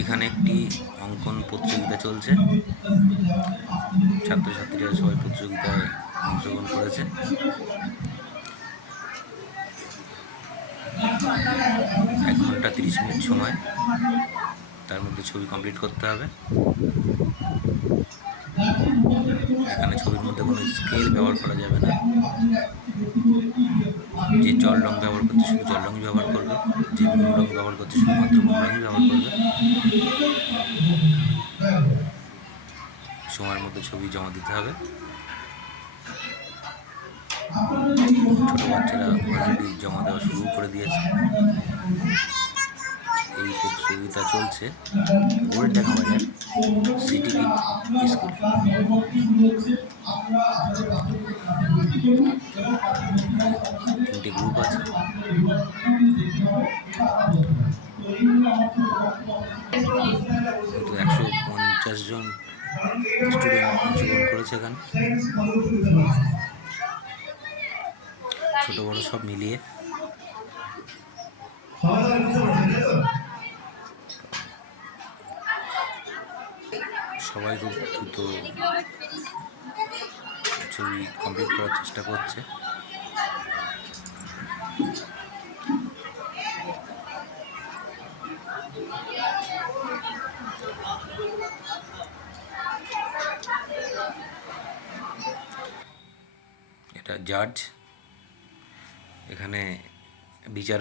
এখানে একটি অঙ্কন প্রতিযোগিতা চলছে। ছাত্রছাত্রীরা সবাই প্রতিযোগিতায় অংশগ্রহণ করেছে। 1 ঘন্টা 30 মিনিট সময়, তার মধ্যে ছবি কমপ্লিট করতে হবে। এখানে ছবির মধ্যে কোনো স্কেল ব্যবহার করা যাবে না। যে জল রং ব্যবহার করছে শুধু জল রঙই ব্যবহার করবে, যে মোম রং ব্যবহার করছে শুধুমাত্র মোম রঙই ব্যবহার করবে। সময়ের মধ্যে ছবি জমা দিতে হবে। ছোট বাচ্চারা অলরেডি জমা দেওয়া শুরু করে দিয়েছে। এই প্রতিযোগিতা চলছে গোলডাঙ্গা বাজার সিটি স্কুল। তিনটে গ্রুপ আছে। কিন্তু 150 জন স্টুডেন্ট অংশগ্রহণ করেছে এখানে, ছোট বড় সব মিলিয়ে। সবাই খুব দ্রুত ছবি কমপ্লিট করার চেষ্টা করছে। এটা জাজ, এখানে বিচার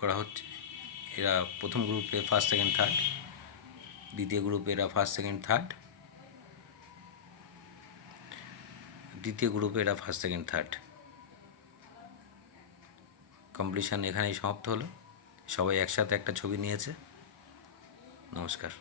করা হচ্ছে। এরা প্রথম গ্রুপে ফার্স্ট সেকেন্ড থার্ড, দ্বিতীয় গ্রুপে এরা ফার্স্ট সেকেন্ড থার্ড, দ্বিতীয় গ্রুপে এরা ফার্স্ট সেকেন্ড থার্ড। কম্পিটিশান এখানেই সমাপ্ত হলো। সবাই একসাথে একটা ছবি নিয়েছে। নমস্কার।